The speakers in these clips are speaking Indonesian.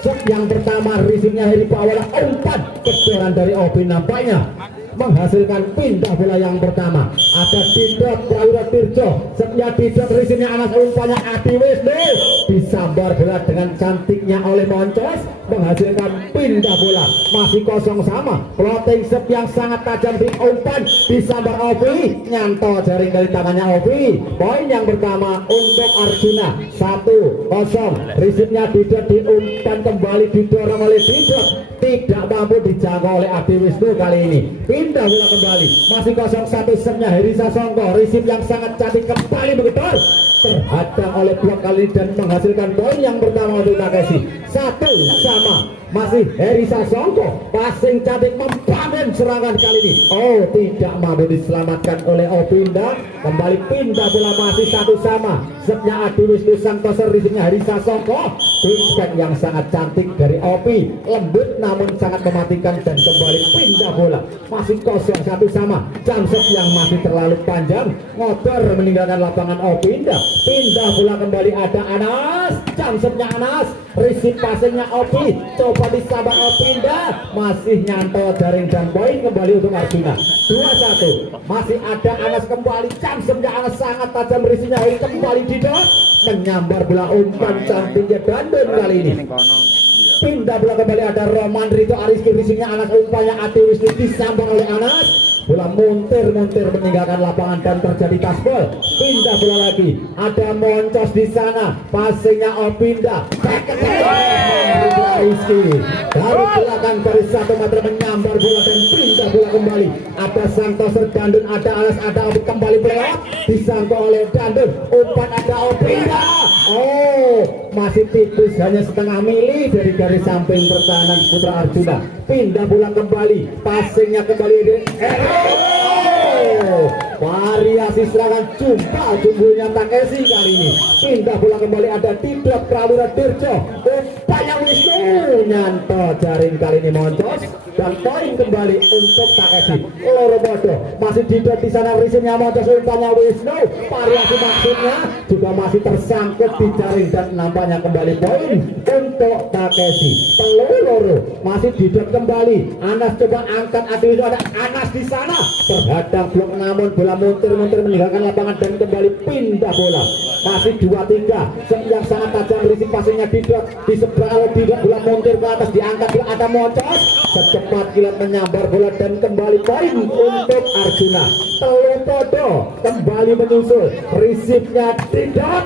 Set yang pertama risingnya Heri Pawala, umpan kedoran dari Obi nampaknya menghasilkan pindah bola yang pertama. Ada Didot Prawira Tirjo, setnya Didot risingnya Anas, umpannya Adi Wisnu disambar bola dengan cantiknya oleh Moncos menghasilkan pindah bola. Masih kosong sama, plotting set yang sangat tajam di umpan disambar Obi, nyanto jaring dari tangannya Obi. Poin yang pertama untuk Arjuna 1-0. risingnya Didot diumpan kembali didorong oleh Didot, tidak mampu dijangkau oleh Adi Wisnu kali ini. Pindah bola kembali, masih 0-1. setnya Heri Sasongko, risip yang sangat cantik kembali menggedor, terhadang oleh blok kali dan menghasilkan poin yang pertama untuk Takeshi. 1-1. Masih Heri Sasongko, passing cantik membangun serangan kali ini. Oh, tidak mampu diselamatkan oleh Opinda. Kembali pindah bola, masih 1-1. setnya Adi Wisnu Santoso, risipnya Heri Sasongko, swing yang sangat cantik dari Opi, lembut namun sangat mematikan dan kembali pindah bola. Masih 0-1 jam set yang masih terlalu panjang, ngotor meninggalkan lapangan Opinda. Pindah bola kembali, ada Anas, jam setnya Anas, risip passingnya Opi, coba disabar Opinda, masih nyanto jaring dan poin kembali untuk Arjuna. 2-1. masih ada Anas kembali, jam setnya Anas sangat tajam, risipnya Heri kembali Didot menyambar bola, umpan cantiknya Dandun kali ini. Pindah bola kembali, ada Roman Rito Ariski, risingnya Anas, umpannya Adi Wisnu disambar oleh Anas, bola muntir meninggalkan lapangan dan terjadi tasbol. Pindah bola lagi, ada Moncos di sana, passingnya Opinda, Ariski dari belakang garis 1 meter menyambar bola dan pindah bola kembali. Ada Santoso, Dandun, ada Anas, ada Opi, kembali belakang disangkut oleh Dandun, umpan ada Opinda. Oh, masih tipis, hanya setengah mili dari garis samping pertahanan Putra Arjuna. Pindah bola kembali, passingnya kembali di variasi serangan jumbunya Takeshi kali ini. Pindah bola kembali, ada Didot Prawira Tirjo, umpannya Wisnu nyanto jaring kali ini Moncos dan poin kembali untuk Takeshi. Loro bodoh, masih Didot di sana, risingnya Moncos, umpannya Wisnu, variasi maksudnya juga masih tersangkut di jaring dan nampaknya kembali poin untuk Takeshi. Loro masih Didot kembali, Anas coba angkat, Adi Wisnu, ada Anas di sana terhadang blok namun bola muntir meninggalkan lapangan dan kembali pindah bola. Masih 2-3, set yang sangat tajam, risik passingnya Didot di sebelah Didot, bola muntir ke atas diangkat, ada Moncos secepat kilat menyambar bola dan kembali poin untuk Arjuna. Telopodo kembali menyusul, risipnya Didot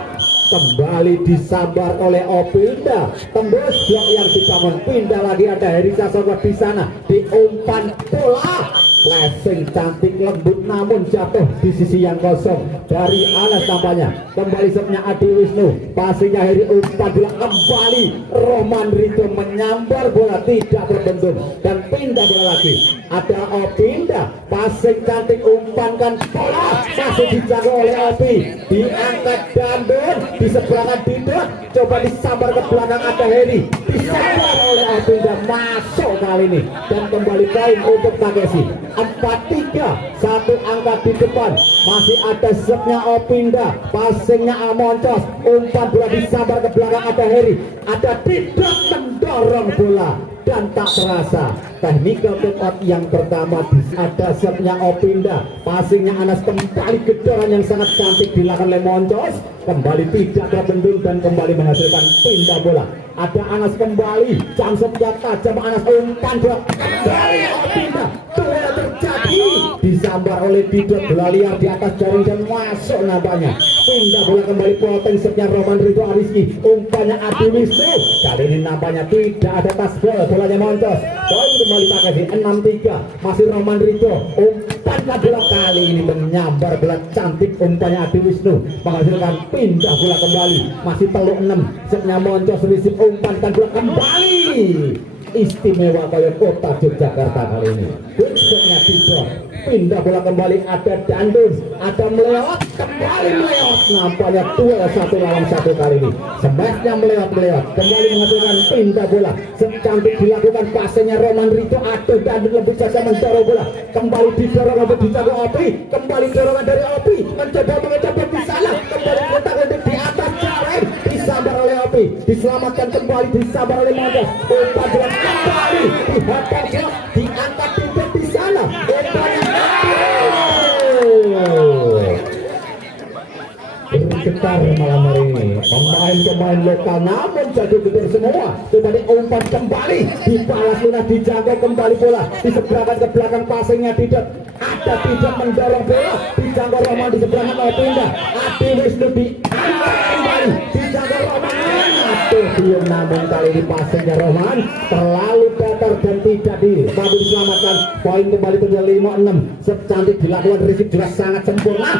kembali disambar oleh Opinda, tembus blok yang dibangun. Pindah lagi, ada Heri Sasongko di sana, diumpan bola, flashing cantik lembut namun jatuh di sisi yang kosong dari Anas tampaknya. Kembali setnya Adi Wisnu, passingnya Heri, umpan bola kembali, Roman Rito menyambar bola tidak terbendung dan pindah bola lagi. Ada Opinda, passing cantik, umpankan bola, masih dijaga oleh Opi, diangkat Dandun di seberangan Didot, coba disambar ke belakang, ada Heri, disambar oleh Opinda, masuk kali ini dan kembali poin untuk Takeshi. 4-3, 1 angka di depan. Masih ada setnya Opinda, passingnya Moncos, umpan bola disambar ke belakang, ada Heri, ada Didot mendorong bola dan tak terasa technical take yang pertama. Ada setnya Opinda, passingnya Anas, kembali gedoran yang sangat cantik dilakukan oleh Moncos, kembali tidak terbendung dan kembali menghasilkan pindah bola. Ada Anas kembali, jam setnya tajam, Anas umpan bola kembali Opinda, bola terjadi disambar oleh Didot, bola liar di atas jaring dan masuk nampaknya. Pindah bola kembali, poteng setnya Roman Rito Ariski, umpannya Adi Wisnu, kali ini nampaknya tidak ada tasbol, bolanya Moncos. Poin kembali Takeshi. 6-3, masih Roman Rito, umpannya bola kali ini menyambar bola cantik, umpannya Adi Wisnu menghasilkan pindah bola kembali. Masih teluk 6, setnya Moncos, risip, umpankan bola kembali, istimewa kaya kota Yogyakarta kali ini. Setnya Didot, pindah bola kembali, ada Dandun, ada melewat, kembali melewat, nampaknya 2-1 kali ini. Smashnya melewat, kembali menghasilkan pindah bola, secantik dilakukan, passingnya Roman Rito, ada Dandun lebih saja mendorong bola, kembali didorong untuk dijaga Opi, kembali dorongan dari Opi, mencoba mengejar di sana, kembali kontak untuk di atas jaring, disambar oleh Opi, Opi diselamatkan kembali, disabar oleh Montes. Umpan bola kembali dihadap blok, diangkat tidak di sana. Bergetar malam hari ini pemain-pemain lokal, namun jadi getar semua. Kembali umpan kembali dibalas lunas, dijaga kembali bola diseberangkan ke belakang, passingnya tidak ada, tidak mendorong bola, dijaga Roman di seberangan oleh pindah. Adi Wisnu diangkat kembali, dijaga Roman. Aduh, namun kali ini passingnya Roman terlalu datar dan tidak mampu diselamatkan. Poin kembali menjadi 5-6. Secantik dilakukan Rizky juga sangat sempurna.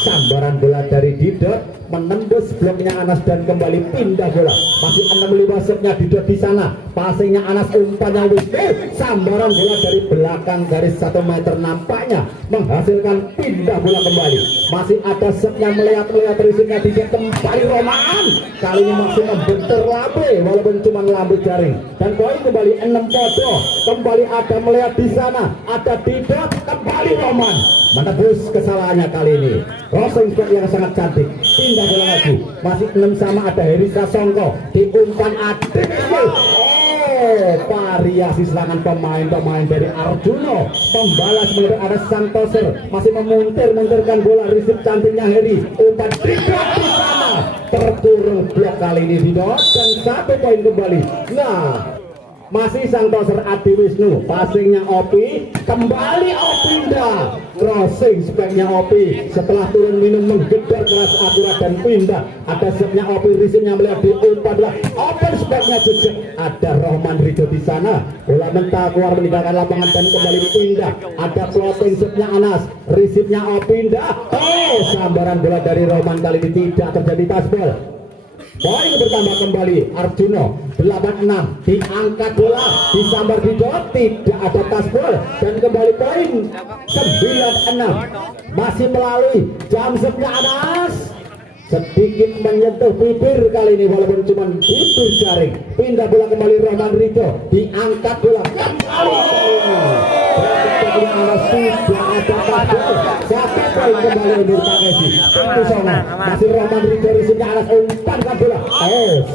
Sambaran bola dari Didot menembus bloknya Anas dan kembali pindah bola. Masih 6-5 setnya Didot di sana. Passingnya Anas, umpannya Wisnu. Sambaran bola dari belakang garis 1 meter nampaknya menghasilkan pindah bola kembali. Masih ada setnya melihat Rizky Didot kembali Roman. Kali ini masih membentur lambe walaupun cuma lambe jaring. Dan poin kembali 6-4. Kembali ada melihat di sana. Ada Didot, kembali Roman menebus kesalahannya kali ini. Crossing spot yang sangat cantik, pindah bola lagi, masih 6 sama. Ada Heri Sasongko di umpan Adik. Variasi serangan pemain-pemain dari Arjuno, pembalas menurut ada Santoser, masih memuntir-muntirkan bola. Risip cantiknya Heri, umpan Didot di sana, terkurung blok kali ini Didot dan 1 poin kembali. Nah, masih Santoser Adi Wisnu, passingnya Opi, kembali Opinda, crossing speknya Opi setelah turun minum menggedor keras akurat dan pindah. Ada setnya Opi, Rizky melihat di umpan bola, open speknya jejak. Ada Rohman Ridho di sana, bola mentah keluar meninggalkan lapangan dan kembali pindah. Ada floating setnya Anas, Rizky-nya Opinda. Sambaran bola dari Rohman kali ini tidak terjadi tasbol. Poin bertambah kembali Arjuno 8-6, diangkat bola disambar Didot, tidak ada tasbol dan kembali poin 9-6. Masih melalui jam setnya Anas, sedikit menyentuh bibir kali ini walaupun cuma bibir jaring. Pindah bola kembali Roman Ridho, diangkat bola kembali Anas, tidak ada tasbol. 1 poin kembali untuk Takeshi. Itu sama masih Roman Ridho, Rizky Anas umpankan bola.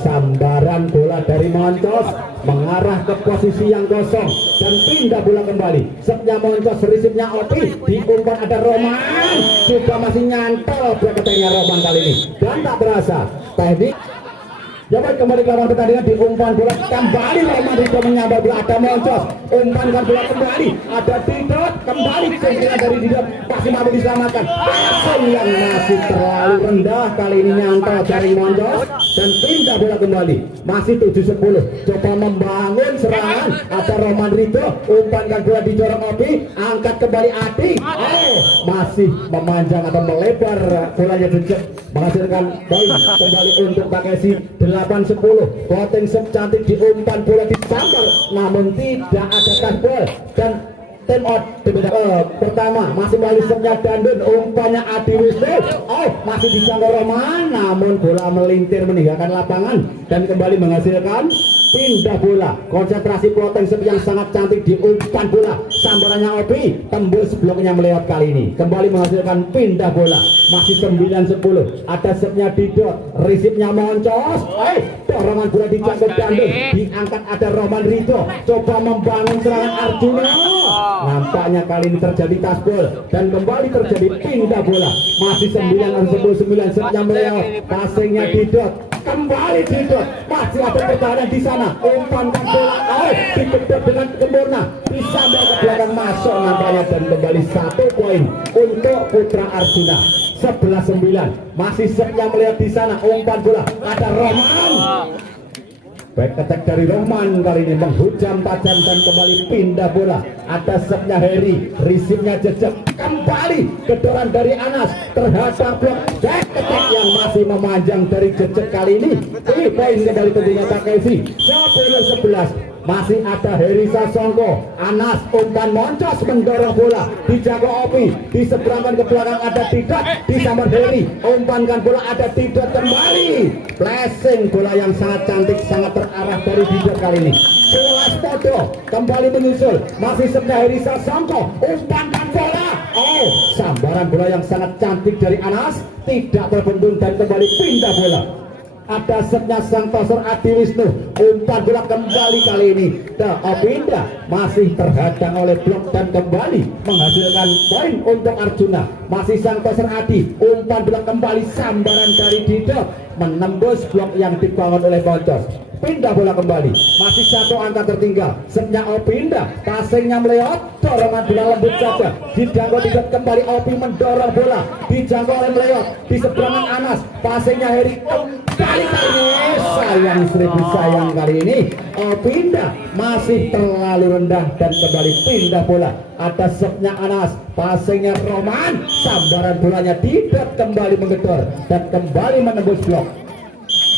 Sambaran bola dari Moncos mengarah ke posisi yang kosong dan pindah bola kembali. Setnya Moncos, Rizky-nya Opi, diumpan ada Roman, juga masih nyantol bracketnya Roman kali ini dan tak terasa teknik. Dapat kembali ke lapangan pertandingan, diumpan bola kembali Roman Ridho menyambar bola. Ada Moncos, umpankan bola kembali, ada Didot, kembali cengkiran dari Didot, masih mampu diselamatkan. Passing yang masih terlalu rendah kali ini nyantol jaring Moncos dan pindah bola kembali. Masih 7-10, coba membangun serangan. Ada Roman Ridho, umpankan bola didorong Opi, angkat kembali Adi. Masih memanjang atau melebar bolanya jejak, menghasilkan poin kembali untuk Takeshi. 8-10, voting cantik diumpan bola disambar namun tidak ada tasbol dan time out. Pertama masih melalui setnya Dandun, umpannya Adi Wisnu, masih dijangkau Roman namun bola melintir meninggalkan lapangan dan kembali menghasilkan pindah bola. Konsentrasi voting yang sangat cantik diumpan bola, sambarannya Opi, tembus bloknya melewat kali ini, kembali menghasilkan pindah bola. Masih 9-10, ada setnya Didot, Rizky-nya Moncos, dorongan bola dijangkau Dandun, diangkat ada Roman Ridho, coba membangun serangan Arjuno. Nampaknya kali ini terjadi tasbol dan kembali terjadi pindah bola. Masih 9-10, setnya melewat, passingnya Didot, kembali Didot, masih ada pertahanan di sana, umpankan bola, dikejar dengan sempurna, bisa ke belakang masuk nampaknya dan kembali 1 poin untuk Putra Arjuna. 11-9, masih setnya melihat di sana, umpan bola, ada Roman. Baik attack dari Roman kali ini menghujam tajam dan kembali pindah bola. Ada setnya Heri, Rizky-nya jejak, kembali kedoran dari Anas terhadap blok back attack yang masih memanjang dari jejak kali ini. Poin kembali tentunya Takeshi. 10-11. Masih ada Heri Sasongko, Anas, umpan Moncos mendorong bola, dijaga Opi, diseberangkan ke belakang ada Didot, disambar Heri, umpankan bola ada Didot kembali. Flashing bola yang sangat cantik, sangat terarah dari Didot kali ini. 11 Todo kembali menyusul, masih setnya Heri Sasongko, umpankan bola. Sambaran bola yang sangat cantik dari Anas, tidak terbendung dan kembali pindah bola. ada setnya sang tosor Adi Wisnu. Umpan bola kembali kali ini ke Opinda, masih terhadang oleh blok dan kembali menghasilkan poin untuk Arjuna. Masih sang tosor Adi, umpan bola kembali sambaran dari Didot menembus blok yang dibangun oleh Moncos. Pindah bola kembali, masih satu angka tertinggal. Setnya Opinda, passingnya meleot, dorongan bola lembut saja dijangkau Didot kembali. Opi mendorong bola, dijangkau oleh meleot di seberangan Anas. Passingnya Heri kembali kali ini, sayang seribu sayang kali ini Opinda masih terlalu rendah dan kembali pindah bola. Ada setnya Anas, passingnya Roman, sambaran bolanya Didot kembali menggedor dan kembali menembus blok.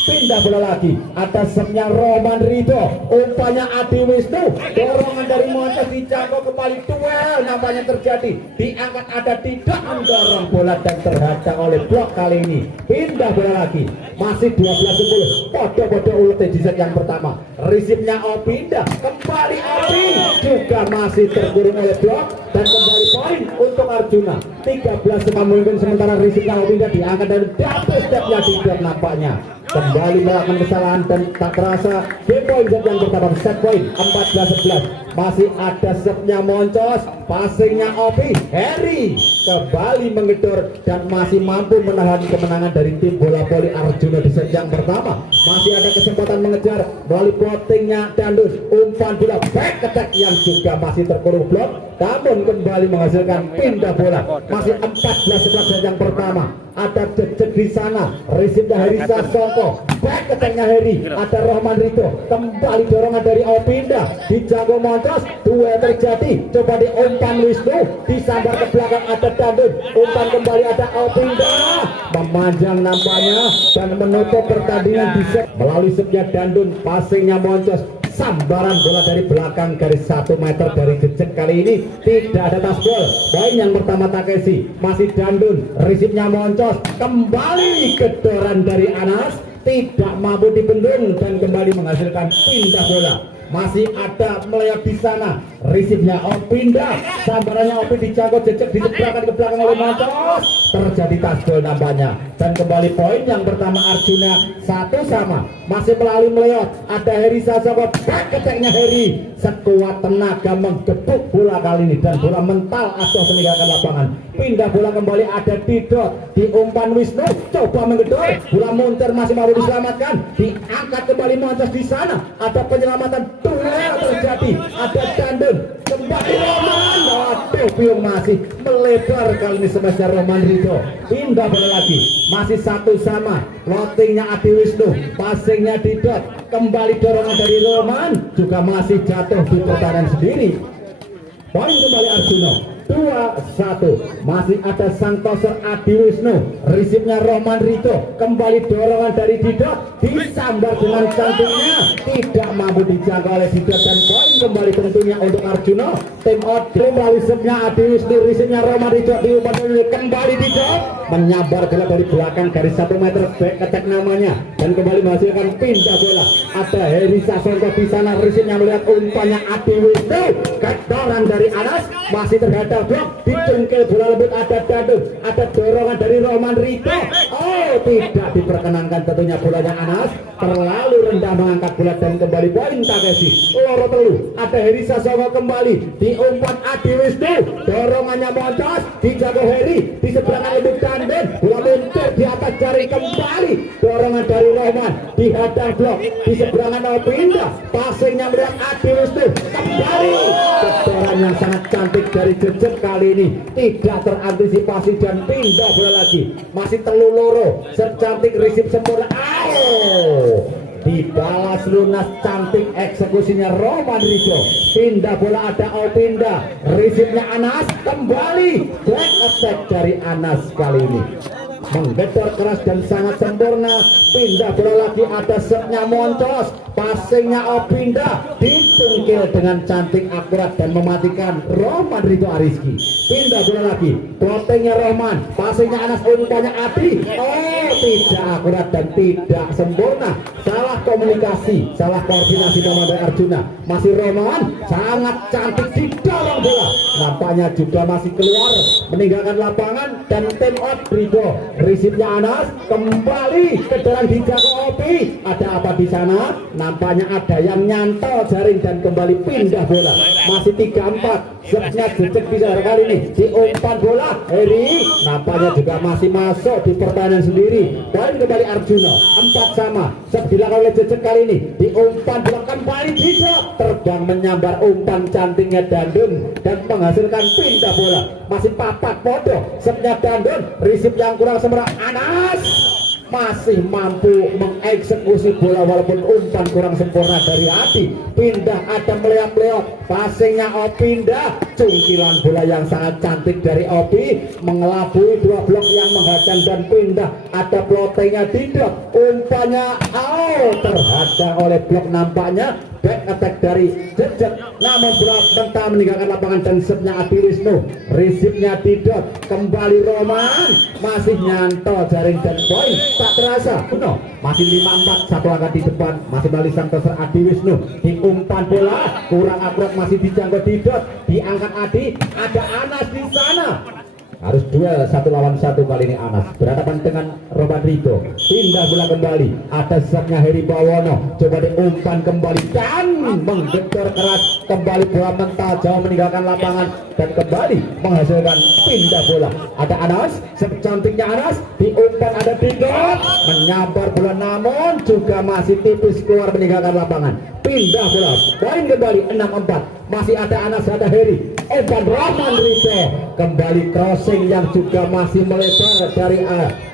Pindah bola lagi, ada setnya Roman Rido, umpannya Adi Wisnu, dorongan dari Moncos dijangkau kembali, duel nampaknya terjadi, diangkat ada Didot mendorong bola dan terhadang oleh blok kali ini. Pindah bola lagi, masih 12-10, podo-podo ulet di set yang pertama. Risipnya Opinda, kembali Opi juga masih terkurung oleh blok dan kembali poin untuk Arjuna. 13 memimpin, sementara risipnya Opinda diangkat dan double stepnya Didot nampaknya kembali melakukan kesalahan dan tak terasa game point set yang pertama, set point 14-11. Masih ada setnya Moncos, passingnya Opi, Heri kembali menggedor dan masih mampu menahan kemenangan dari tim bola voli Arjuna di set yang pertama. Masih ada kesempatan mengejar melalui plottingnya Dandun, umpan bola back attack yang juga masih terkurung blok, namun kembali menghasilkan pindah bola. Masih 14-11 set yang pertama. Ada jejak di sana, resipnya Heri Sasongko, back attack-nya Heri, ada Rohman Rito, kembali dorongan dari Opinda, dijangkau Moncos, duel terjadi, coba di umpan Wisnu, disambar ke belakang ada Dandun, umpan kembali ada Opinda, memanjang nampaknya dan menutup pertandingan di set melalui setnya Dandun, passingnya Moncos. Sambaran bola dari belakang garis 1 meter dari jejak kali ini tidak ada tasbol. Poin yang pertama Takeshi, masih Dandun, risipnya Moncos, kembali gedoran dari Anas, tidak mampu dibendung dan kembali menghasilkan pindah bola. Masih ada meleot di sana, risipnya Opinda, sambarannya Opi dijangkau jejak di seberangan ke belakang oleh Moncos, terjadi tasbol nampaknya dan kembali poin yang pertama Arjuna 1-1. Masih melalui meleot ada Heri Sasongko, back attack-nya Heri sekuat tenaga menggebuk bola kali ini dan bola mental atau meninggalkan lapangan. Pindah bola kembali ada Didot, di umpan Wisnu coba menggedor, bola munter masih mau diselamatkan, diangkat kembali Moncos di sana, ada penyelamatan, duel terjadi, ada Dandun, kembali Roman, waduh Piung masih melebar kali ini semester Roman Rido. Pindah bola lagi, masih 1-1, lotingnya Adi Wisnu, passingnya Didot, kembali dorongan dari Roman, juga masih jatuh di pertahanan sendiri. Poin kembali Arjuna 2-1. Masih ada sang tosor Adi Wisnu, risipnya Roman Rito, kembali dorongan dari Didot, disambar dengan cantiknya, tidak mampu dijangkau oleh Didot dan poin kembali tentunya untuk Arjuna. Tim Odin melalui risipnya Adi Wisnu, risipnya Roman Rito, diumpan kembali Didot, menyambar bola dari belakang garis 1 meter, back attack namanya dan kembali menghasilkan pindah bola. Ada Heri Sasongko di sana, risipnya melihat umpannya Adi Wisnu, gedoran dari Anas, masih terhadap blok, dicengkel bola lembut ada Dandun, ada dorongan dari Roman Rito, oh tidak diperkenankan tentunya bolanya Anas, terlalu rendah mengangkat bola dan kembali poin Takeshi. Loro telu, ada Heri Sasongko kembali, di umpan Adi Wisnu, dorongannya Moncos, dijago Heri, di seberangan lembut Dandun, bola muncul di atas jari kembali, dorongan dari Roman, dihadang blok, di seberangan Opinda, passingnya melihat Adi Wisnu, kembali, gedoran yang sangat cantik dari jejak kali ini tidak terantisipasi dan pindah bola lagi. Masih telu loro, secantik risip sempurna, dibalas lunas, cantik eksekusinya Roman Rido. Pindah bola ada Opinda, risipnya Anas, kembali back attack dari Anas kali ini menggedor keras dan sangat sempurna. Pindah bola lagi ada setnya Moncos, passingnya Opinda, dicungkil dengan cantik akurat dan mematikan Roman Rito Ariski. Pindah bola lagi, plottingnya Roman, passingnya Anas, umpannya Adi, tidak akurat dan tidak sempurna, salah komunikasi, salah koordinasi dari Arjuna. Masih Roman, sangat cantik didorong bola, nampaknya juga masih keluar meninggalkan lapangan dan tim out Rido Risipnya Anas kembali ke dalam dijaga Opi. Ada apa di sana? Nampaknya ada yang nyantol jaring dan kembali pindah bola. Masih 3-4. Setnya jejak bisa kali ini diumpan bola. Heri nampaknya juga masih masuk di pertahanan sendiri. Poin kembali Arjuna 4 sama. Set dilakukan oleh jejak kali ini diumpan bola kembali tidak terbang menyambar umpan cantiknya Dandun dan menghasilkan pindah bola. Masih papat bodoh. Setnya Dandun, risip yang kurang semerah Anas masih mampu mengeksekusi bola walaupun umpan kurang sempurna dari Adi. Pindah ada meleot-leot, passingnya pindah, cungkilan bola yang sangat cantik dari Opi mengelabui dua blok yang menghadang dan pindah ada plottingnya tidak, umpannya terhadang oleh blok. Nampaknya back attack dari jejak namun bola mentah meninggalkan lapangan dan setnya Adi Wisnu. Risipnya tidak, kembali Roman masih nyantol jaring dan poin tak terasa. Masih 5-4, satu angka di depan masih balik Santosa Adi Wisnu. Diumpan bola kurang akurat masih dijangkau tidak, diangkat Adi, ada Anas di sana. Harus duel 1 lawan 1 kali ini. Anas berhadapan dengan Roman Rito. Pindah bola kembali, ada setnya Heri Bawono, coba diumpan kembali dan menggedor keras kembali bola mentah jauh meninggalkan lapangan dan kembali menghasilkan pindah bola. Ada Anas, secantiknya Anas diumpan, ada Didot menyabar bola namun juga masih tipis keluar meninggalkan lapangan. Pindah bola, poin kembali 6-4. Masih ada Anas, ada Heri, umpan Roman Rito kembali crossing yang juga masih melebar dari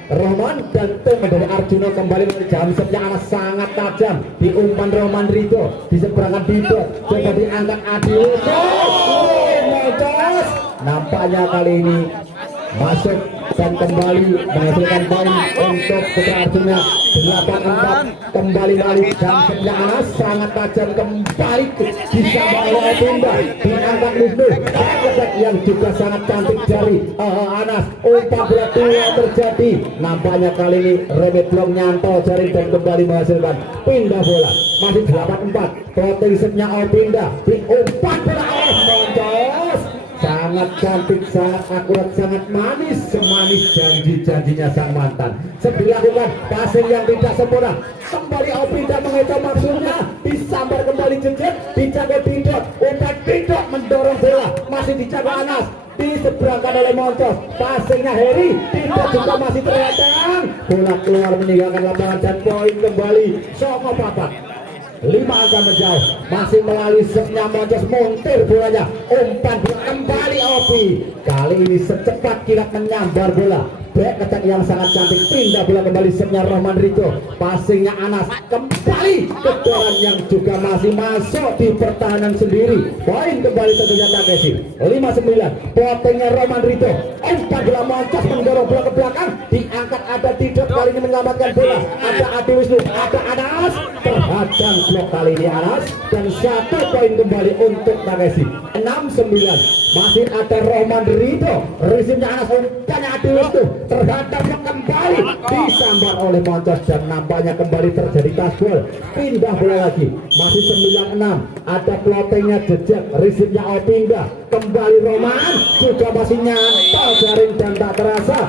Roman dan tim dari Arjuna kembali menjam. Setnya Anas sangat tajam, diumpan Roman Rito di seberangan Didot, coba diangkat Adi Mojos. Nampaknya kali ini masuk dan kembali menghasilkan poin untuk Putra Arjuna 8-4. Kembali balik dan setnya Anas sangat tajam kembali bisa bawa pindah diangkat Wisnu yang juga sangat cantik dari Anas. Umpan bola tua terjadi, nampaknya kali ini remit blok nyantol jaring dan kembali menghasilkan pindah bola. Masih 8-4, plotting setnya pindah diumpan bola Montos. Sangat cantik, sangat akurat, sangat manis, semanis janji-janjinya sang mantan. Dilakukan passing yang tidak sempurna, kembali Opinda mengecoh maksudnya, disambar kembali jejak, dijaga Didot, umpan Didot mendorong bola, masih dijaga Anas, diseberangkan oleh Montos, passingnya Heri, Didot juga masih terhadang, bola keluar meninggalkan lapangan dan poin kembali Songo Papat. 5 angka menjauh, masih melalui setnya Montos, montir bolanya, umpan kembali Opi. Kali ini secepat kilat menyambar bola, back attack yang sangat cantik, pindah bola kembali setnya Roman Rito, passingnya Anas kembali kedoran yang juga masih masuk di pertahanan sendiri. Poin kembali tentunya Takeshi 5-9, plottingnya Roman Rito, umpan bola Montos mendorong bola ke belakang, diangkat ada Didot kali ini menyelamatkan bola, ada Adi Wisnu, ada Anas terhadang blok kali ini Anas dan 1 poin kembali untuk Takeshi 6-9. Masih ada Roman Rito, risipnya Anas, umpannya Adi Wisnu terhadap kembali disambar oleh Montos dan nampaknya kembali terjadi tasbol. Pindah bola lagi, masih 9-6, ada plottingnya jejak, risipnya Opinda kembali Roman juga masih nyantol jaring dan tak terasa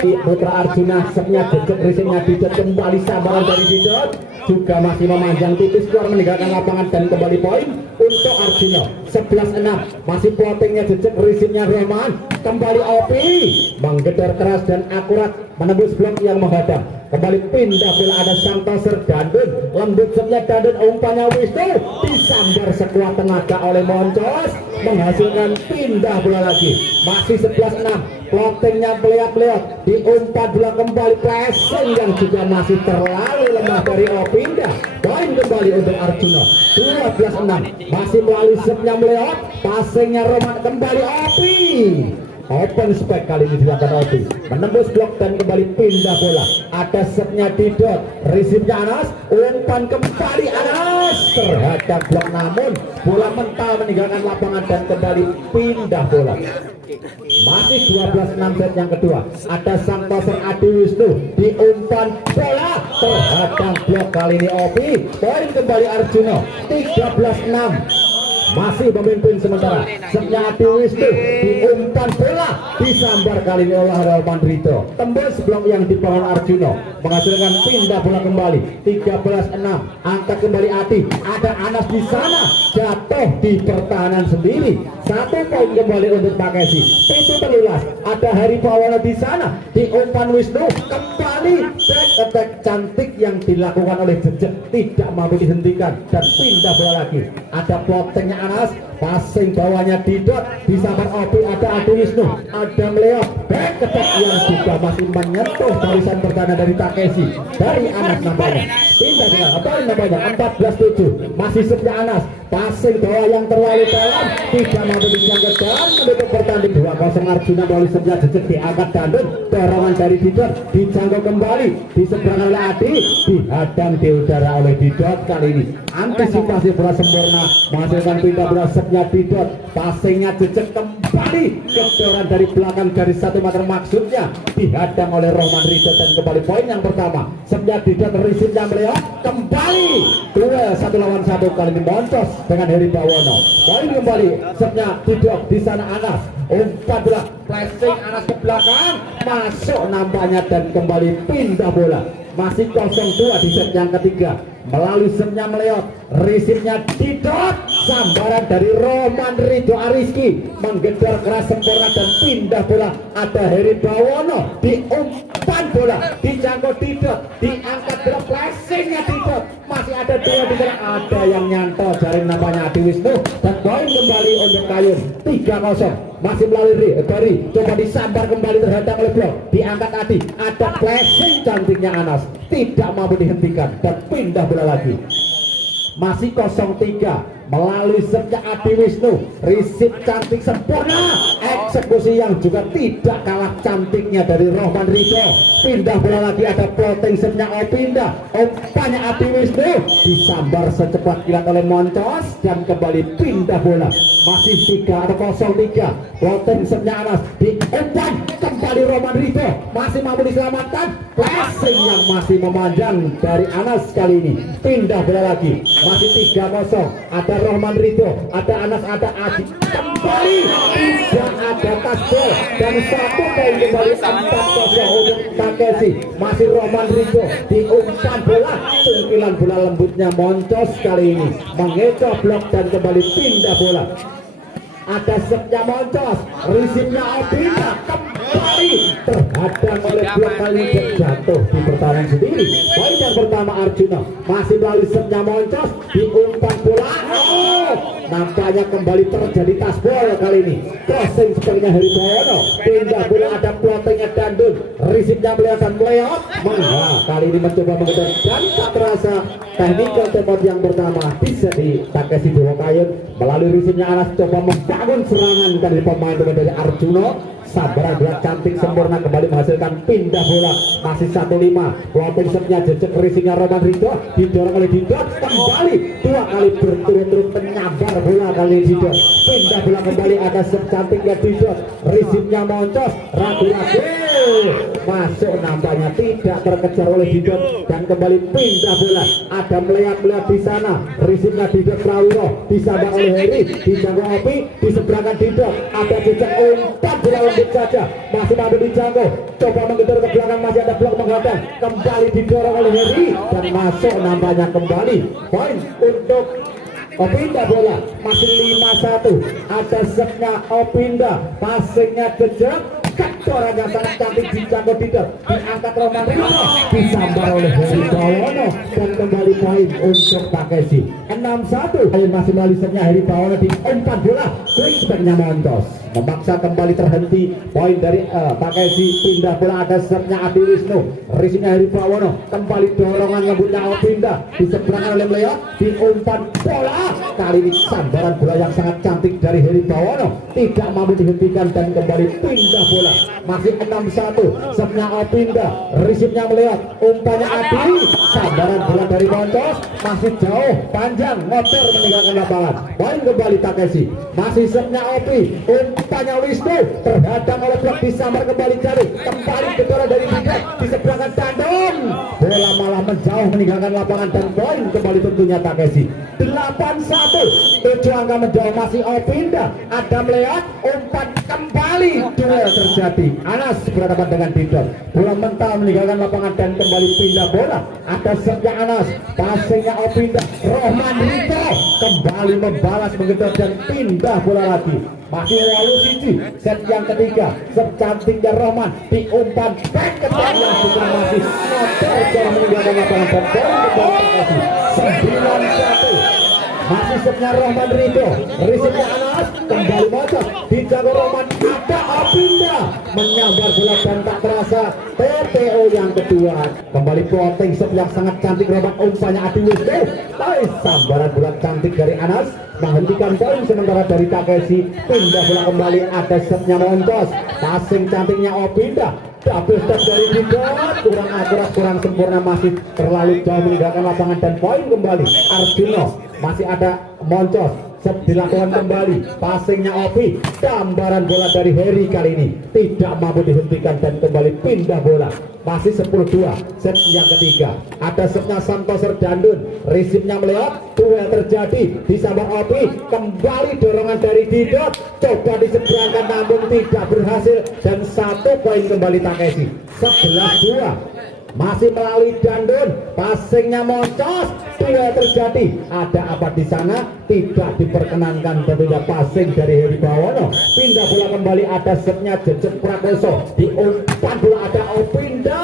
Putra Arjuna setnya jejak, risipnya Didot kembali sambaran dari Didot juga masih memanjang tipis keluar meninggalkan lapangan dan kembali poin untuk Arjuna 11-6. Masih plottingnya jejak, risipnya Roman kembali Opi menggedor keras dan akurat menembus blok yang menghadang. Kembali pindah bola, ada Santoser Dandun, lembut setnya Dandun, umpannya Wisnu disambar sekuat tenaga oleh Montos menghasilkan pindah bola lagi. Masih 11-6, plottingnya beliat-beliat, diumpan bola kembali, pressing yang juga masih terlalu lemah dari Opinda. Poin kembali untuk Arjuna 12-6. Masih melalui setnya melihat, passingnya Roman kembali Opi. Open spek kali ini dilakukan Opi, menembus blok dan kembali pindah bola. Ada setnya Didot, risipnya Anas, umpan kembali Anas terhadap blok namun bola mental meninggalkan lapangan dan kembali pindah bola. Masih 12-6 set yang kedua, ada Santoser Adi Wisnu, diumpan bola terhadap blok kali ini Opi. Poin kembali Arjuna 13-6. masih memimpin sementara. Setnya Adi Wisnu diumpan bola disambar kali ini oleh Roman Rito, tembus blok yang dibangun Arjuno menghasilkan pindah bola kembali 13-6. Angkat kembali Adi, ada Anas di sana, jatuh di pertahanan sendiri. 1 poin kembali untuk Takeshi. Pintu terlulas, ada Heri Bawono di sana, diumpan Wisnu kembali back attack cantik yang dilakukan oleh Jejek tidak mampu dihentikan dan pindah bola lagi. Ada plottingnya Anas, passing bawahnya Didot, disambar Obi, ada Adi Wisnu, ada Leo back attack yang juga masih menyentuh barisan pertahanan dari Takeshi. Dari Anas nampaknya pindah bola, apa namanya 14-7, masih setnya Anas, passing bawah yang terlalu dalam tidak mampu dijangkau dan menutup pertanding 2-0. Arjuna melalui sebelah Jejek diangkat Dandun, dorongan dari Didot dijangkau kembali di seberang oleh Adi, dihadang di udara oleh Didot. Kali ini antisipasi bola sempurna menghasilkan pindah bola setnya Didot, passingnya Jejek kembali kedoran dari belakang dari 1 meter, maksudnya dihadang oleh Roman Rizal dan kembali poin yang pertama. Setnya Didot risipnya melihat kembali duel 1 lawan 1 kali ini moncos dengan Heri Bawono. Poin kembali setnya Didot, di sana Anas, umpan bola flashing Anas ke belakang, masuk nampaknya dan kembali pindah bola. Masih 0-2 di set yang ketiga. Melalui setnya Meleot, risipnya Didot, sambaran dari Roman Ridho Ariski menggedor keras sempurna dan pindah bola. Ada Heri Bawono, diumpan bola, dijangkau Didot, diangkat bola, flashingnya Didot, masih ada 2 di sana, ada yang nyantol jaring namanya Adi Wisnu dan poin kembali untuk Kayun 3-0. Masih melalui dari coba disambar kembali terhadap oleh blok, diangkat Adi, ada flashing cantiknya Anas tidak mampu dihentikan dan pindah bola lagi. Masih 0-3 melalui setnya Adi Wisnu, risip cantik sempurna, eksekusi yang juga tidak kalah cantiknya dari Roman Ridho. Pindah bola lagi, ada plotting setnya Opinda, umpannya Adi Wisnu disambar secepat kilat oleh Moncos dan kembali pindah bola. Masih 3-0-3, plotting setnya Anas, diumpan kembali Roman Ridho, masih mampu diselamatkan, flashing yang masih memanjang dari Anas kali ini. Pindah bola lagi, masih 3-0, ada Roman Ridho, ada Anas, ada Adi, kembali tidak ada tasbol dan 1 poin kembali 4-0 untuk Takeshi. Masih Roman Ridho, diumpan bola, cungkilan bola lembutnya Moncos kali ini mengecoh blok dan kembali pindah bola. Ada setnya Moncos, risipnya Opinda, kembali terhadang oleh blok kali ini jatuh di pertahanan sendiri. Poin yang pertama Arjuna, masih melalui setnya Moncos, diumpan bola, nampaknya kembali terjadi tasbol kali ini. Crossing sepertinya Heri Bawono, pindah bola, ada plottingnya Dandun, risipnya melihat Meleot, kali ini mencoba mengejar dan tak terasa technical temot yang pertama bisa di Takeshi Dewa Kayun. Melalui risipnya Anas coba membangun serangan dari pemain dari Arjuno, sabaran bola cantik sempurna kembali menghasilkan pindah bola. Masih 1-5, plotting setnya Jejek, risipnya Roman Ridho didorong oleh Didot, kembali 2 kali berturut-turut penyambar bola kali ini Didot, pindah bola kembali, ada set cantiknya Didot, risipnya Moncos, ragu-ragu masuk, nampaknya tidak terkejar oleh Didot dan kembali pindah bola. Ada melihat di sana, risipnya Didot Prawiro disambar oleh Heri, dijangkau Opi, diseberangkan Didot, ada Jejek, umpan bola lembut saja, masih mampu dijangkau, coba mengejar ke belakang, masih ada blok menghadang, kembali didorong oleh Heri dan masuk, nampaknya kembali poin untuk Opinda. Bola masih 5-1, ada setnya Opinda, passingnya Jejek, kecoran yang sangat cantik dijangkau Didot, diangkat Roman Ridho, disambar oleh Heri Bawono dan kembali poin untuk Takeshi 6-1. Masih melalui setnya Heri Bawono, diumpan bola, swing Moncos memaksa kembali terhenti. Poin dari Takeshi, pindah bola, ada setnya Adi Wisnu, risipnya Heri Bawono, kembali dorongan lembutnya Opinda, diseberangkan oleh Meleot, diumpan bola, kali ini sambaran bola yang sangat cantik dari Heri Bawono tidak mampu dihentikan dan kembali pindah bola. Masih 6-1, setnya Opinda, risipnya Meleot, umpannya Adi, sambaran bola dari Moncos, masih jauh, panjang, motor meninggalkan lapangan. Poin kembali Takeshi. Masih setnya Opi, umpannya Wisnu terhadang oleh blok, disambar kembali jari, kembali gedora dari Didot, diseberangkan Dandun, bola malah menjauh meninggalkan lapangan dan poin kembali tentunya Takeshi 8-1. 7 angka menjauh masih Opinda, ada melihat umpan kembali, duel terjadi. Anas berhadapan dengan Didot, bola mental meninggalkan lapangan dan kembali pindah bola. Ada sernya Anas, passingnya Opinda, Rohman Rito kembali membalas menggedor dan pindah bola lagi. Masih lalu Siji, set yang ketiga, secantiknya Rohman diumpan back ke tengah yang bukan masih motor jauh meninggalkan lapangan dan bola kembali 9-1. Masih setnya Rohman Rito, risetnya Anas kembali bocor, dijago Rohman, ada Opinda menyambar bola dan tak terasa TPO yang kedua. Kembali plotting set yang sangat cantik Rohman, umpannya Adi Wisnu, sambaran bola cantik dari Anas menghentikan poin sementara dari Takeshi. Pindah bola kembali, ada setnya Moncos, passing cantiknya Opinda, double step dari Didot, kurang akurat, kurang sempurna, masih terlalu jauh meninggalkan lapangan dan poin kembali Arjuno. Masih ada Moncos, dilakukan kembali, passingnya Ovi, gambaran bola dari Heri kali ini tidak mampu dihentikan dan kembali pindah bola. Masih 10-2, set yang ketiga, ada setnya Santoser Dandun, risipnya melihat, duel terjadi, disambar Ovi, kembali dorongan dari Didot, coba diseberangkan namun tidak berhasil dan 1 poin kembali Takeshi. 11-2. Masih melalui Dandun, passingnya Moncos, duel terjadi, ada apa di sana? Tidak diperkenankan tentunya passing dari Heri Bawono. Pindah bola kembali, ada setnya Jejek Prakoso, diumpan bola ada Opinda,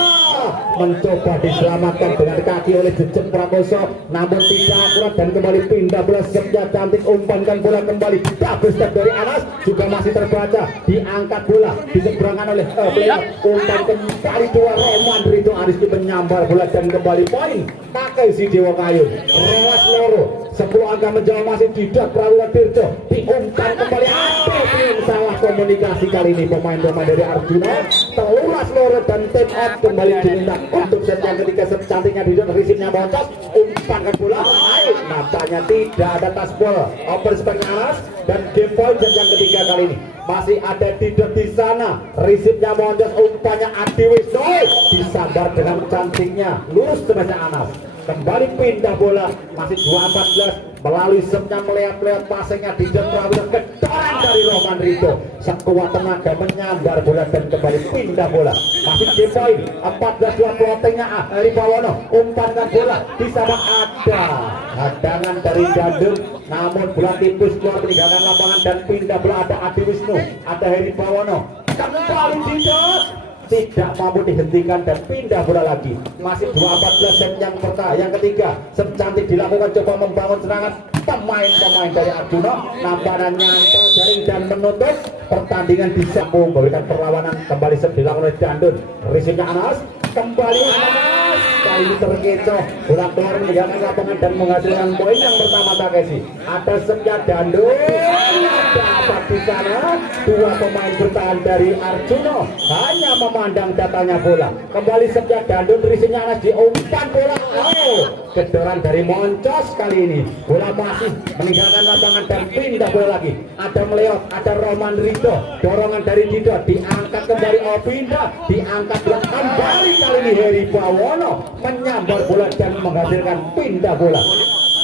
mencoba diselamatkan dengan kaki oleh Jejek Prakoso namun tidak akurat dan kembali pindah bola. Setnya cantik, umpankan bola kembali, double step dari Anas juga masih terbaca, diangkat bola, diseberangkan oleh player, umpan kembali dua Rohman Rito Ariski menyambar bola dan kembali poin Takeshi Dewa Kayun. Rewas loro, 10 angka menjauh masih Didot Prawira Tirto, diumpan kembali, ada yang salah komunikasi kali ini pemain-pemain dari Arjuna. 13 loro dan time out kembali diminta untuk set yang ketiga. Secantiknya Didot, risipnya Moncos, umpankan bola, nampaknya tidak ada tas bola, open spek Anas dan game point set yang ketiga kali ini. Masih ada Didot di sana, risipnya Moncos, umpannya Adi Wisnu, disambar dengan cantiknya lurus temannya Anas. Kembali pindah bola, masih 2-14 melalui setnya melihat passingnya Didot Prawira, kedoran dari Rohman Rito, sekuat tenaga menyambar bola dan kembali pindah bola. Masih game point 14-2, plottingnya Heri Bawono, umpankan bola di sana, ada hadangan dari Dandun namun bola tipis keluar meninggalkan lapangan dan pindah bola. Ada Adi Wisnu, ada Heri Bawono, kembali Didot tidak mampu dihentikan dan pindah bola lagi. Masih 2-14 set yang ketiga, secantik dilakukan coba membangun serangan pemain-pemain dari Arjuna, nampaknya nyantel jaring dan menutup pertandingan bisa memberikan perlawanan. Kembali set dilakukan oleh Dandun, risipnya Anas, kembali Anas, kali ini terkecoh, bola keluar meninggalkan lapangan dan menghasilkan poin yang pertama Takeshi. Ada setnya Dandun, ada apa di sana? Dua pemain bertahan dari Arjuna hanya memandang datanya bola. Kembali setnya Dandun, risipnya Anas, diumpan bola, kedoran dari Moncos kali ini, bola masih meninggalkan lapangan dan pindah bola lagi. Ada meleot, ada Rohman Rito, dorongan dari Didot, diangkat kembali Opinda, diangkat bola kembali kali ini Heri Bawono menyambar bola dan menghasilkan pindah bola.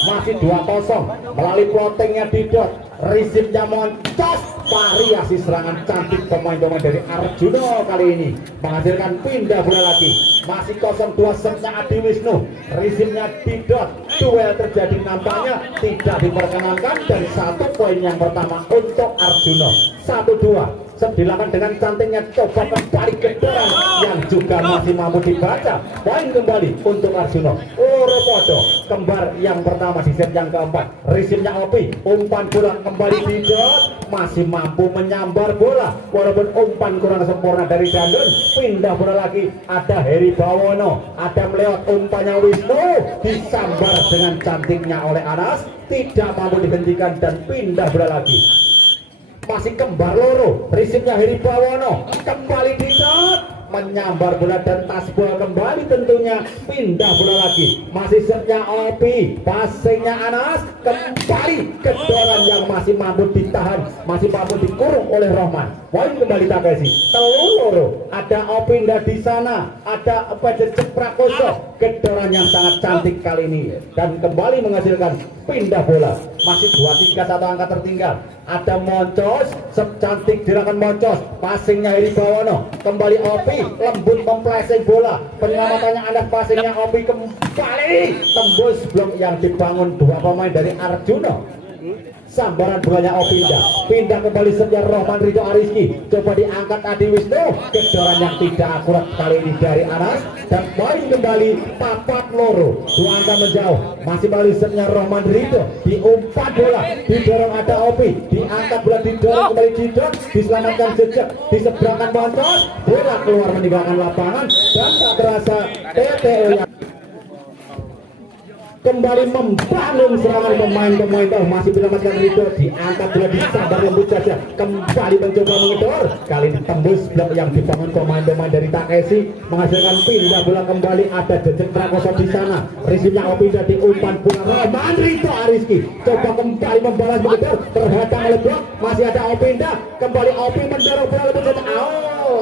Masih 2-0 melalui plottingnya Didot, risipnya Moncos, variasi serangan cantik pemain-pemain dari Arjuna kali ini menghasilkan pindah bola lagi. Masih 0-2 setnya Adi Wisnu, risipnya Didot, duel terjadi, nampaknya tidak diperkenankan dan 1 poin yang pertama untuk Arjuna. 1-2 dilakukan dengan cantiknya, coba kembali kedoran yang juga masih mampu dibaca, poin kembali untuk Arjuna. Oropodo kembar yang pertama di set yang keempat, risipnya Opi, umpan bola kembali Didot, masih mampu menyambar bola walaupun umpan kurang sempurna dari Dandun. Pindah bola lagi, ada Heri Bawono, ada meleot, umpannya Wisnu, disambar dengan cantiknya oleh Anas, tidak mampu dihentikan dan pindah bola lagi. Masih kembar loro, risipnya Heri Bawono, kembali Didot, menyambar bola dan tas bola kembali tentunya, pindah bola lagi. Masih setnya Opi, passingnya Anas, kembali kedoran yang masih mampu ditahan, masih mampu dikurung oleh Rohman. Poin kembali Takeshi. Telur loro, ada Opinda di sana, ada Jejek Prakoso, gedoran yang sangat cantik kali ini dan kembali menghasilkan pindah bola. Masih 2-3 satu angka tertinggal. Ada Moncos, secantik gerakan Moncos, passingnya Heri Bawono, kembali Opi, lembut memplesing bola, penyelamatannya Anas, passingnya Opi kembali tembus blok yang dibangun dua pemain dari Arjuno. Sambaran bolanya pindah kembali setia Rohman Ridho Ariski, coba diangkat Adi Wisnu, gedoran yang tidak akurat kali ini dari Anas dan poin kembali papat loro, 2 angka menjauh. Masih kembali setia Rohman Ridho, diumpat bola, didorong ada Opi, diangkat bola, didorong kembali Didot, diselamatkan jejak, diseberangkan Moncos, bola keluar meninggalkan lapangan dan tak terasa TTO yang kembali membangun serangan pemain-pemain. Masih menyelamatkan Ridho, diangkat bola, disabar lembut saja, kembali mencoba mengedor, kali ini tembus blok yang dibangun pemain-pemain dari Takeshi, menghasilkan pindah bola kembali. Ada Jejek Prakoso di sana, risihnya Opinda, diumpan bola Rohman Ridho Ariski, coba kembali membalas mengedor, terhadap oleh blok, masih ada Opinda, kembali Opi mendorong bola lembut saja,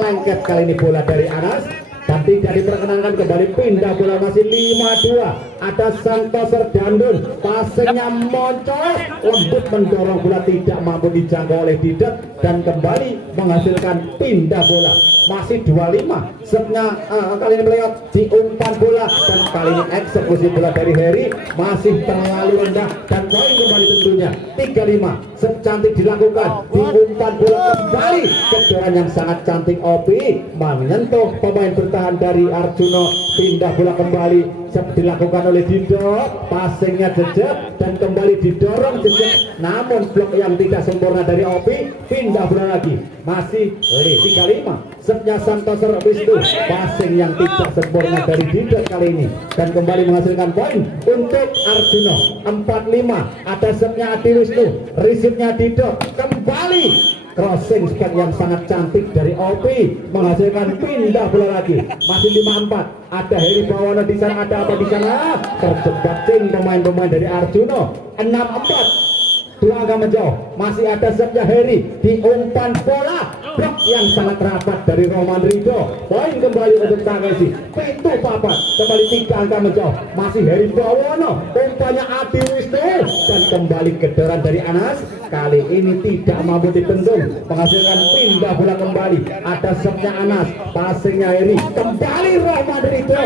lengket kali ini bola dari Anas dan tidak diperkenankan. Kembali pindah bola, masih 5-2. Ada Santoser Dandun, passingnya Moncos, lembut mendorong bola, tidak mampu dijangkau oleh Didot dan kembali menghasilkan pindah bola. Masih 25, setnya kali ini melihat diumpan bola dan kali ini eksekusi bola dari Heri masih terlalu rendah dan poin kembali tentunya 35. Secantik dilakukan, diumpan bola kembali, gedoran yang sangat cantik Opi menyentuh pemain bertahan dari Arjuno, pindah bola kembali dilakukan oleh Didot, passingnya Jejek dan kembali didorong Jejek, namun blok yang tidak sempurna dari Opi, pindah bola lagi, masih 35. Setnya Santoser Wisnu, passing yang tidak sempurna dari Didot kali ini dan kembali menghasilkan poin untuk Arjuno. 45, ada setnya Adi Wisnu, risipnya Didot, kembali crossing spot yang sangat cantik dari Opi menghasilkan pindah bola lagi. Masih 54, ada Heri Bawono di sana, ada apa di sana, terjebak pemain-pemain dari Arjuno. 64, 2 angka menjauh, masih ada setnya Heri, diumpan bola, blok yang sangat rapat dari Rohman Ridho, poin kembali untuk Takeshi. Pintu papat, kembali 3 angka menjauh, masih Heri Bawono, umpannya Adi Wisnu dan kembali gedoran dari Anas, kali ini tidak mampu ditendung, menghasilkan pindah bola kembali. Ada setnya Anas, passingnya Heri, kembali Rohman Ridho,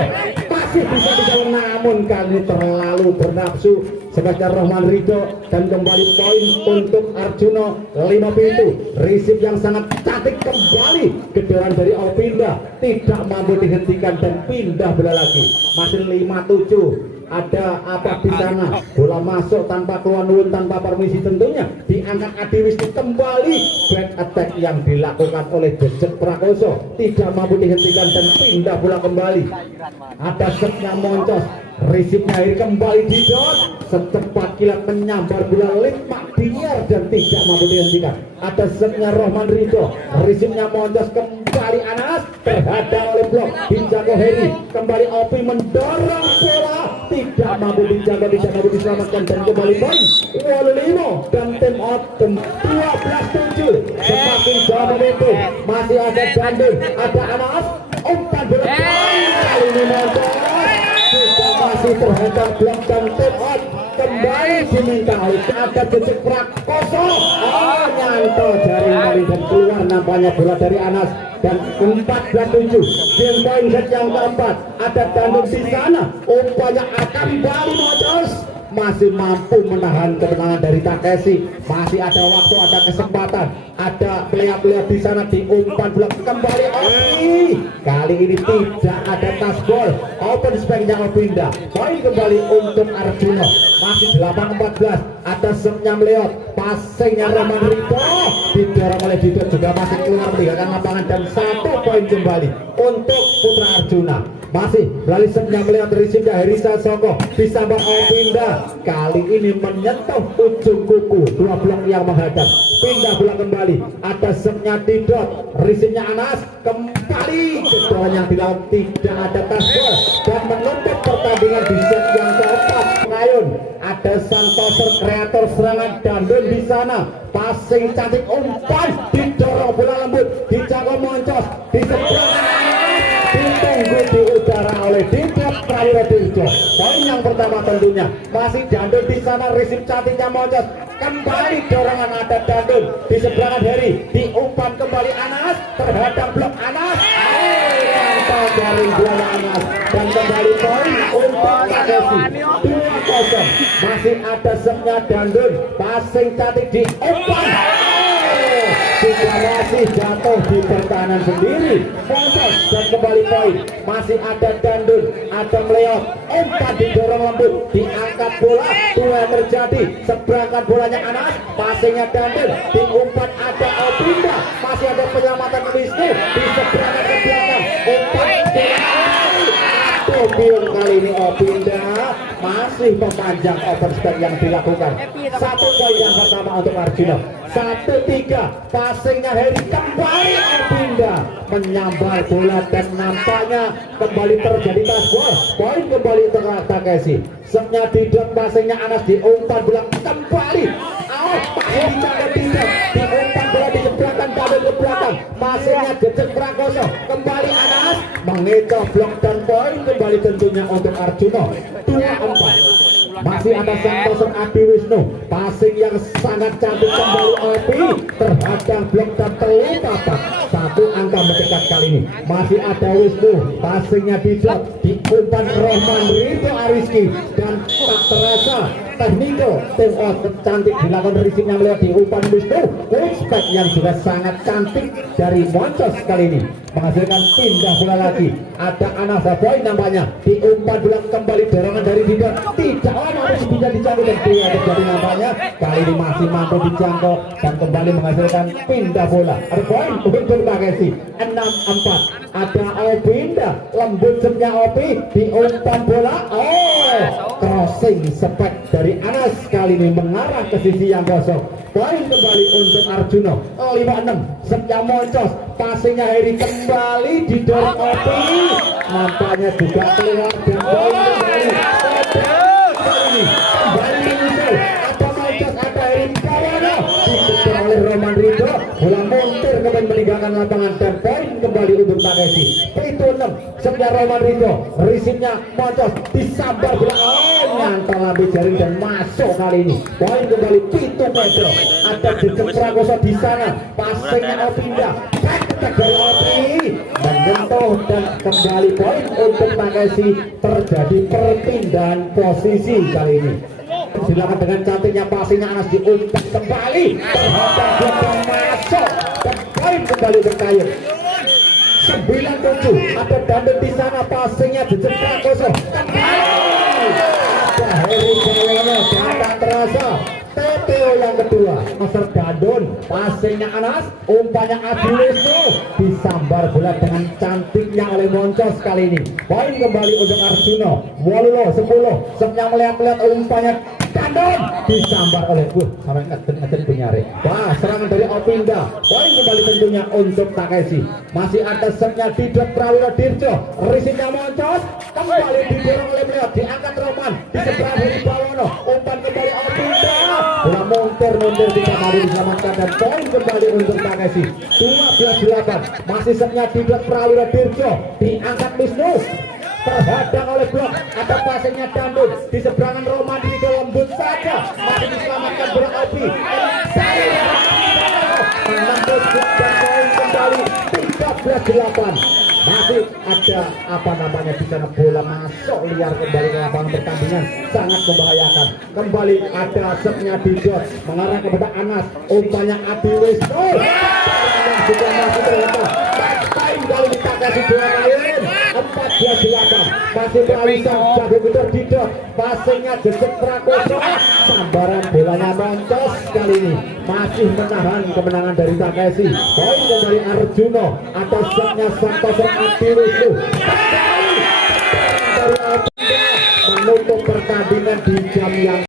masih bisa dijawab namun kali ini terlalu bernafsu sebagai Rohman Ridho dan kembali poin untuk Arjuno. 5 pintu, risip yang sangat cantik kembali, gedoran dari Opinda tidak mampu dihentikan dan pindah bola lagi. Masih 57, ada apa di sana, bola masuk tanpa keluar tanpa permisi tentunya, diangkat Adi Wisnu, kembali back attack yang dilakukan oleh Jejek Prakoso tidak mampu dihentikan dan pindah bola kembali. Ada setnya Moncos, risipnya Heri, kembali Didot, secepat kilat menyambar bola lemak biar dan tidak mampu dihentikan. Ada setnya Rohman Ridho, risipnya Moncos, kembali Anas, terhadap oleh blok, dijangkau Heri, kembali Opi mendorong bola, tidak mampu dijaga, tidak mampu diselamatkan dan kembali poin 25 dan tim out 12-7. Semakin jauh momentum, masih ada Dandun, ada Anas, umpan bola kali ini Moncos juga masih terhentak blok dan tim out kembali diminta oleh ada Jejek Prakoso, nyanto jari kali dan keluar nampaknya bola dari Anas dan 14-7. Game point set yang keempat, ada Dandun di sana, umpannya akan kembali Moncos masih mampu menahan kemenangan dari Takeshi. Masih ada waktu, ada kesempatan, ada player-player di sana, diumpan bola kembali Opi. Kali ini tidak ada touch ball, open spike-nya Opinda. Poin kembali untuk Arjuno. Masih 8-14, ada setnya meleot, passingnya Rohman Ridho, didorong oleh Didot juga masih keluar meninggalkan lapangan dan 1 poin kembali untuk Putra Arjuna. Masih beralih setnya melihat risipnya Heri Sasoko, disambar Opinda, kali ini menyentuh ujung kuku, 2 blok yang menghadap, pindah bola kembali. Ada setnya Didot, risipnya Anas, kembali gedoran yang dilakukan tidak ada tasbol dan menutup pertandingan di set yang keempat. Ngayun, ada Santoser kreator serangan Dandun di sana, passing cantik, umpan didorong bola lembut, dijangkau Moncos, di seberang ditunggu di udara oleh Didot Prawira Prawira Dirjo. Poin yang pertama tentunya masih Dandun di sana, resip cantiknya Moncos. Kembali dorongan ada Dandun di seberangan Heri, diumpan kembali Anas terhadap blok Anas. Mantap dari bola Anas dan kembali poin untuk Takeshi 2-0. Masih ada setnya Dandun, passing cantik diumpan. Sudah masih jatuh di pertahanan sendiri Moncos dan kembali poin. Masih ada Dandun, ada meleot, umpan didorong lembut, diangkat bola, dua terjadi, seberangkat bolanya Anas, passingnya Dandun, diumpan ada Opinda, masih ada penyelamatan Wisnu di seberangkat ke belakang, umpan Biung kali ini Opinda masih memanjang overstep yang dilakukan. Satu poin yang pertama untuk Arjuna. 1-3, passingnya Heri, kembali Opinda menyambar bola dan nampaknya kembali terjadi touchball. Poin kembali untuk Takeshi. Setnya tidak, passingnya Anas, diumpan bola kembali. Masih dicatat tidak, diumpan bola di seberangkan Dandun ke belakang, passingnya Jejek Prakoso, kembali Anas mengecoh blok dan poin kembali tentunya untuk Arjuna 2-4. Masih ada Santoso Adi Wisnu, passing yang sangat cantik kembali Opi terhadap blok dan terlipat. Satu angka mendekat kali ini. Masih ada Wisnu, passingnya tidak, diumpan Rohman Rito Ariski dan tak terasa Tekniko tim cantik dilakukan Riziknya melihat diumpan Wisnu, pushback yang juga sangat cantik dari Moncos kali ini menghasilkan pindah bola lagi. Ada Anas poin nampaknya, diumpan bola kembali dorongan dari Didot, tidak harus bisa dijangkau dan dia terjadi nampaknya kali ini masih mampu dijangkau dan kembali menghasilkan pindah bola. Ada poin untuk Takeshi 6-4. Ada Opinda, lembut setnya Opi, diumpan bola, crossing spek dari Anas kali ini mengarah ke sisi yang kosong. Poin kembali untuk Arjuna 5-6. Setnya Moncos, passingnya Heri kembali didorong Opi, nampaknya juga keluar dan poin kembali. Kembali muncul, ada Moncos, ada Heri Bawono, dikejar oleh Roman Rido, bola montir kemudian meninggalkan lapangan dan poin kembali untuk Takeshi. Itu 6, setnya Roman Rido, risipnya Moncos, disambar bola, nyantal lambe jaring dan masuk kali ini. Poin kembali Pitu Pedro, ada Jejek Prakoso di sana, passingnya Opinda, ketek dari Opi menyentuh dan kembali poin untuk Takeshi. Terjadi perpindahan posisi kali ini. Dilakukan dengan cantiknya passingnya Anas, diumpan kembali terhadap belakang masuk dan poin kembali berkayun 9-7. Ada Dandun di sana, passingnya Jejek Prakoso kembali ada Heri Bawono dan tak terasa TPO yang kedua. Master Dandun, passingnya Anas, umpannya Adi Wisnu, disambar bola dengan cantiknya oleh Moncos kali ini. Poin kembali untuk Arjuna 10. Setnya melihat-lihat umpannya Dandun, disambar oleh sampai ngeten penyari. Wah, serangan dari Opinda. Poin kembali tentunya untuk Takeshi. Masih ada setnya Didot Prawira Dirjo, risiknya Moncos, kembali didorong oleh melihat, diangkat Roman di sebelah Heri Bawono, umpan kembali Opinda, bola montir tidak mau diselamatkan dan poin kembali untuk Takeshi 12-8. Masih setnya Didot Prawira Dirjo, diangkat Wisnu, terhadang oleh blok, ada passingnya Dandun di seberangan Roman di lembut saja, masih diselamatkan bola Opi, menembus blok dan poin kembali 13-8. Masih ada di sana, bola masuk liar kembali ke lapangan pertandingan, sangat membahayakan. Kembali ada setnya Didot mengarah kepada Anas, umpannya Adi Wisnu yang juga masih terlepas. Time kali ini Takeshi dua kali 14-8. Masih barisan jago putar Didot, passingnya Jejek Prakoso, sambaran bolanya Moncos kali ini masih menahan kemenangan dari Takeshi. Poin kembali Arjuna atau setnya Santoso Adi Wisnu dari Opinda menutup pertandingan di jam yang